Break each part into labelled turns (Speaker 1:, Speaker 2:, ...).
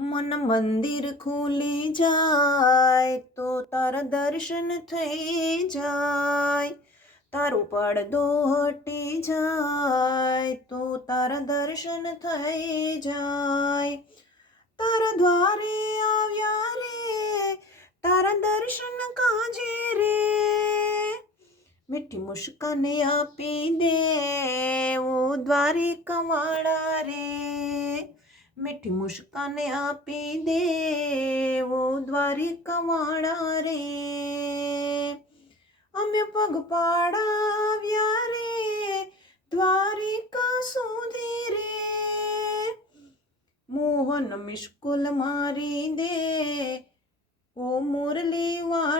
Speaker 1: મન મંદિર ખુલી જાય તો તારા દર્શન થઈ જાય. તારો પડદો હટી જાય તો તારા દર્શન થઈ જાય. તારા દ્વારે આવ્યા રે, તારા દર્શન કાજે રે. મીઠી મુશ્કાને આપી દે, ઓ દ્વારે રે મીઠી મુસ્કાને આપી દેવો દ્વારિકા વાળા રે. અમે પગ પાડાવ્યા રે, દ્વારિકા સુધી રે. મોહન મિશ્કુલ મારી દે, ઓ મુરલી વાળા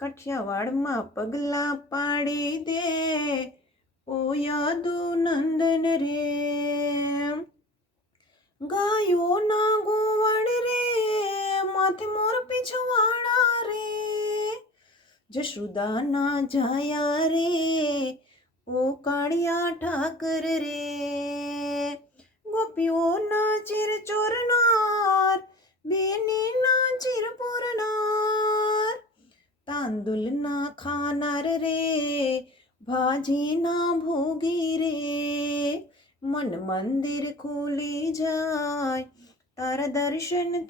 Speaker 1: કઠિયાવાડમાં પગલા પાડી દે. ઓ યાદુ નંદન રે. ગાયો ના ગોવાડ રે, માથે મોર પીછવાડા રે. જશુદાના જાયા રે, ઓ કાળિયા ઠાકર રે. ગોપીઓના તાંદુલના ખાનાર રે ભાજીના ભોગી રે મન મંદિર ખુલી જાય તારા દર્શન